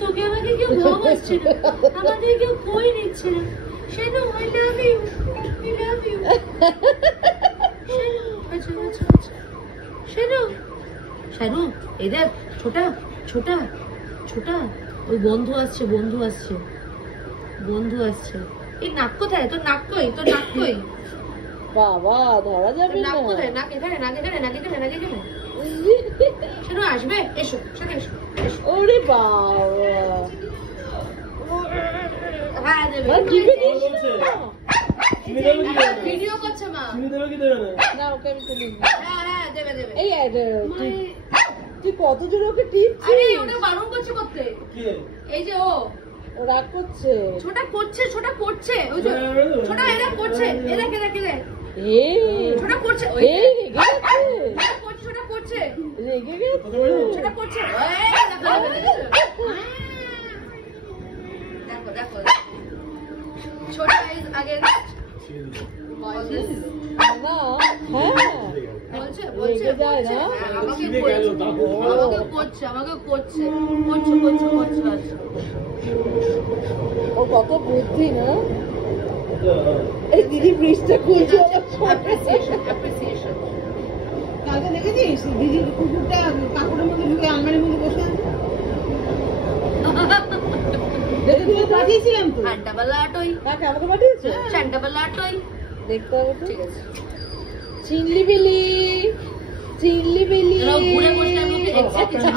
তোকে আমাকে কেউ ভালোবাসছে না, আমাদের কেউ কই নিচ্ছে না। Sanu, I love you, I love you. Sanu, আচ্ছা আচ্ছা আচ্ছা। শানু, শানু, এই দেখ ছোটা ছোটা ছোটা, ওই বন্ধু আসছে, বন্ধু আসছে, বন্ধু আসছে। এই নাক কোথায় তোর? নাক কই তোর? নাক কই? বাবা ধরা যাবে না। নাক কোথায়? নাক এখানে, নাক এখানে, নাক এখানে, নাক এখানে। শানু আসবে, এসো শানু এসো। ওরে বাবা, হ্যাঁ দেবে। ভিডিও করছে মা। না ওকে আমি তুলি। হ্যাঁ হ্যাঁ দেবে দেবে। এই তুই কত জোর ওকে টিপছিস? আরে ওটা বারণ করছে করতে। এই যে ও রাগ করছে। ছোটা করছে, ছোটা করছে, ওই যে ছোটা এরা করছে, এরা কে কে ছোটা করছে, ওই রেগে গেছে, ছোটা করছে, ছোটা করছে, রেগে গেছে, ছোটা করছে। দেখো দেখো ছোটা ইজ अगेंस्ट না। হ্যাঁ বলছে বলছে বলছে আমাকে করছে, আমাকে করছে, করছে করছে করছে করছে। ও কত বুদ্ধি না। এই দিদি বৃষ্টি খুঁজছে। Appreciation appreciation. কালকে দেখেছিস দিদির কুকুরটা কাপড়ের মধ্যে ঢুকে আলমারির মধ্যে বসে আছে? দেখে পাঠিয়েছিলাম তো। ঠান্ডা বেলা আটই, কাকে আমাকে পাঠিয়েছে? ঠান্ডা বেলা আটই। দেখতে হবে তো। ঠিক আছে চিনলি বিলি, চিনলি বিলি। ঘুরে বসে আমি ওকে এক্সট্রা কিছু